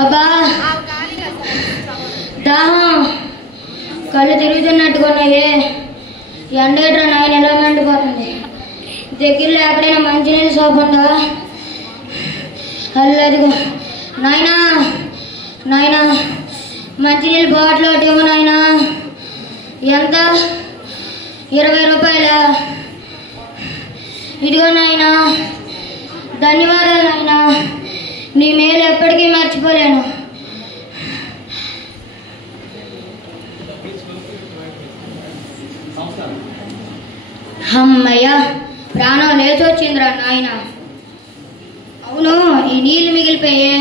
అబ్బా దాహం కళ్ళు తిరుగుతున్నట్టుకున్నాయే. ఎండేట్రా నాయన ఎలా మండిపోతుంది. దగ్గరలో ఎక్కడైనా మంచినీళ్ళు షాప్ ఉందా? అల్లదిగో నాయనా, నాయనా మంచినీళ్ళు బాటిల్ ఒకటి ఇవ్వు నాయనా. ఎంత? 20 రూపాయలా? ఇదిగో నాయనా, ధన్యవాదాలు నాయనా, నీ మేలు ఎప్పటికీ మర్చిపోలేను. అమ్మయ్య, ప్రాణం లేచి వచ్చిందిరా నాయన. అవును, ఈ నీళ్ళు మిగిలిపోయే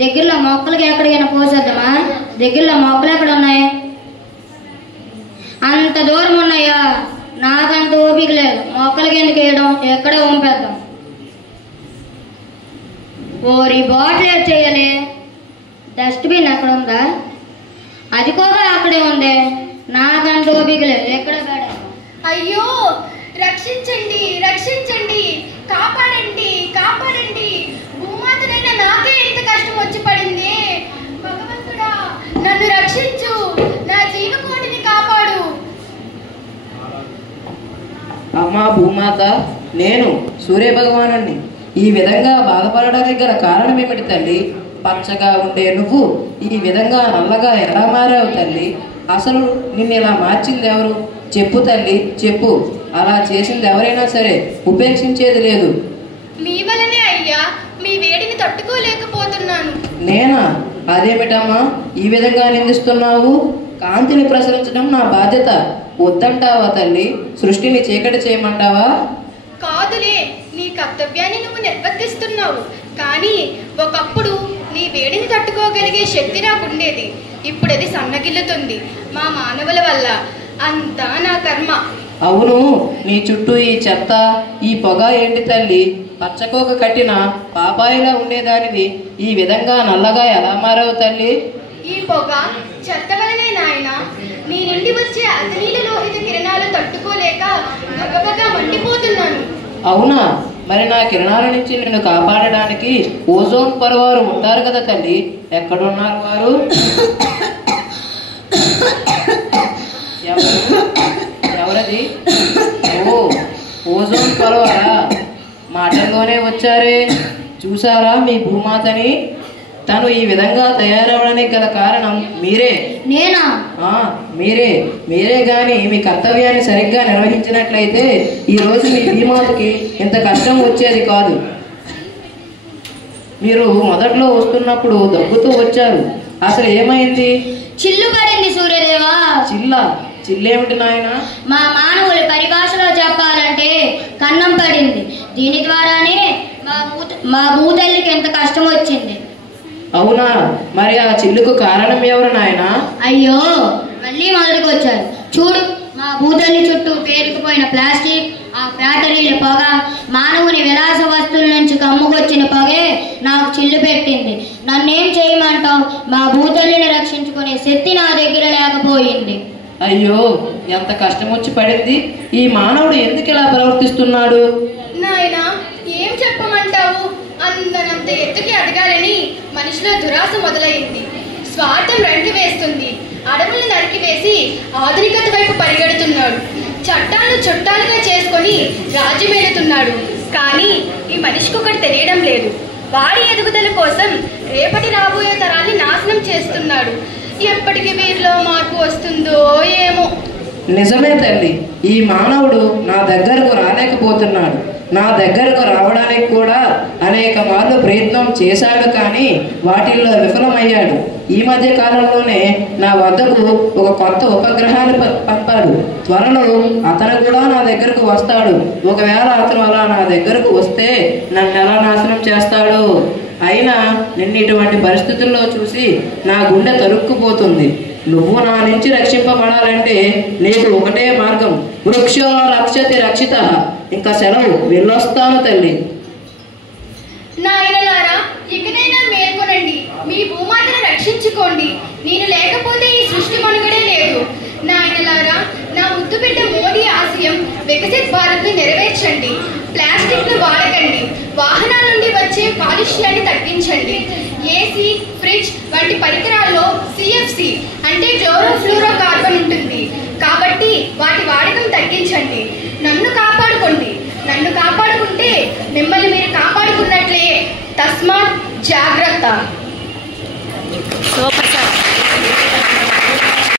దగ్గరలో మొక్కలకి ఎక్కడికైనా పోసేద్దామా? దగ్గరలో మొక్కలు ఎక్కడ ఉన్నాయి? అంత దూరం ఉన్నాయా? నాకంత ఓపిక లేదు. మొక్కలకి ఎందుకు వేయడం, ఎక్కడే పంపేద్దాం. ఓరి బాటిల్ ఏం చేయాలి? డస్ట్బిన్ ఎక్కడ ఉందా? అది కూడా అక్కడే ఉంది. నాకంత ఓపిక లేదు, ఎక్కడ పడేద్దాం. అయ్యో, రక్షించండి, రక్షించండి, కాపాడండి, కాపాడండి. భూమాతనైనా నాకే ఎంత కష్టం వచ్చి పడింది. భగవంతుడా, నన్ను రక్షించు, నా జీవకోటిని కాపాడు. అమ్మా భూమాత, నేను సూర్యభగవానుణ్ణి. ఈ విధంగా బాధపడడానికి గల కారణం ఏమిటి తల్లి? పచ్చగా ఉండే నువ్వు ఈ విధంగా నల్లగా ఎలా మారావు తల్లి? అసలు నిన్ను ఇలా మార్చింది ఎవరు? చెప్పు తల్లి, చెప్పు. అలా చేసింది ఎవరైనా సరే ఉపేక్షించేది లేదు. మీ వలనే అయ్యా, మీ వేడిని తట్టుకోలేకపోతున్నాను. నేనా? అదేమిటమ్మా ఈ విధంగా నిందిస్తున్నావు? కాంతిని ప్రసరించడం నా బాధ్యత. వద్దంటావా తల్లి? సృష్టిని చీకటి చేయమంటావా? కాదులే, నీ కర్తవ్యాన్ని నువ్వు నిర్వర్తిస్తున్నావు. కానీ ఒకప్పుడు నీ వేడిని తట్టుకోగలిగే శక్తి నాకుండేది. ఇప్పుడు అది సన్నగిల్లుతుంది మా మానవుల వల్ల. అంతా నా కర్మ. అవును, నీ చుట్టూ ఈ చెత్త, ఈ పొగ ఏంటి తల్లి? పచ్చకోక కట్టిన పాపాయిలా ఉండేదానివి ఈ విధంగా నల్లగా ఎలా మారావు తల్లి? ఈ పొగ చెత్త వలనే నాయన. నీ నుండి వచ్చే అగ్నిల లోహిత కిరణాలు తట్టుకోలేక గగగగా మండిపోతున్నాను. అవునా? మరి నా కిరణాల నుంచి నిన్ను కాపాడడానికి ఓజోన్ పొర వారు ఉంటారు కదా తల్లి. ఎక్కడున్నారు వారు? ఎవరది? ఓ, ఓజోన్ పొర వారా? మాటల్లోనే వచ్చారే. చూసారా మీ భూమాతని? తను ఈ విధంగా తయారవడానికి గల కారణం మీరే. నేనా? మీరే గాని మీ కర్తవ్యాన్ని సరిగ్గా నిర్వహించినట్లయితే ఈ రోజు మీ భూమాతకి ఇంత కష్టం వచ్చేది కాదు. మీరు మొదట్లో వస్తున్నప్పుడు దగ్గుతూ వచ్చారు. అసలు ఏమైంది? చిల్లు పడింది సూర్యదేవా. చిల్లేమిటి నాయన? మా మానవుల పరిభాషలో చెప్పాలంటే కన్నం పడింది. దీని ద్వారానే మా భూతల్లికి ఎంత కష్టం వచ్చింది. అవునా? మరి ఆ చిల్లుకు కారణం ఎవరు నాయన? అయ్యో, మళ్ళీ మొదలుకు వచ్చారు. చూడు, మా భూతల్లి చుట్టూ పేరుకుపోయిన ప్లాస్టిక్, ఆ ఫ్యాక్టరీల పొగ, మానవుని విలాస వస్తువుల నుంచి కమ్ముకొచ్చిన పొగే నాకు చిల్లు పెట్టింది. నన్నేం చేయమంటావు? మా భూతల్లిని రక్షించుకునే శక్తి నా దగ్గర లేకపోయింది. అయ్యో, ఎంత కష్టం వచ్చి పడింది. ఈ మానవుడు ఎందుకు ఇలా ప్రవర్తిస్తున్నాడు? నాయనా, ఏం చెప్పమంటావు? అందనంత ఎత్తుకి అడగాలని మనిషిలో దురాశ మొదలైంది. స్వార్థం రంటి వేస్తుంది. అడవులు నరికివేసి ఆధునికత వైపు పరిగెడుతున్నాడు. చట్టాలను చుట్టాలుగా చేసుకొని రాజ్యమేలుతున్నాడు. కానీ ఈ మనిషికి ఒకటి తెలియడం లేదు. వారి ఎదుగుదల కోసం రేపటి రాబోయే తరాన్ని నాశనం చేస్తున్నాడు. ఎప్పటికి వీరిలో మార్పు వస్తుందో ఏమో. నిజమే తల్లి, ఈ మానవుడు నా దగ్గరకు రాలేకపోతున్నాడు. నా దగ్గరకు రావడానికి కూడా అనేక మార్లు ప్రయత్నం చేశాడు, కానీ వాటిల్లో విఫలమయ్యాడు. ఈ మధ్య కాలంలోనే నా వద్దకు ఒక కొత్త ఉపగ్రహాన్ని పంపాడు. త్వరలో అతను కూడా నా దగ్గరకు వస్తాడు. ఒకవేళ అతను అలా నా దగ్గరకు వస్తే నన్ను ఎలా నాశనం చేస్తాడు? అయినా నిన్ను ఇటువంటి పరిస్థితుల్లో చూసి నా గుండె తరుక్కుపోతుంది. నువ్వు నా నుంచి రక్షింపబడాలంటే నీకు ఒకటే మార్గం. వృక్షో రక్షతి రక్షిత. ఇంకా సెలవు, వెళ్ళొస్తాను తల్లి. నాయనలారా, ఇకనైనా మేల్కొనండి. మీ భూమాతను రక్షించుకోండి. నేను లేకపోతే ఈ సృష్టి మనుగడే లేదు. నాయనలారా, నా ముద్దు బిడ్డ మోడీ ఆశయం వికసిత్ భారత్ ని నెరవేర్చండి. ప్లాస్టిక్ ను వాడకండి. వాహనాల నుండి వచ్చే కాలుష్యాన్ని తగ్గించండి. ఏసీ అంటే క్లోరోఫ్లూరోకార్బన్ ఉంటుంది. కాబట్టి వాటి వాడకం తగ్గించండి. నన్ను కాపాడుకోండి. నన్ను కాపాడుకుంటే మిమ్మల్ని మీరు కాపాడుకున్నట్లే. తస్మాత్ జాగ్రత్త. Super sir.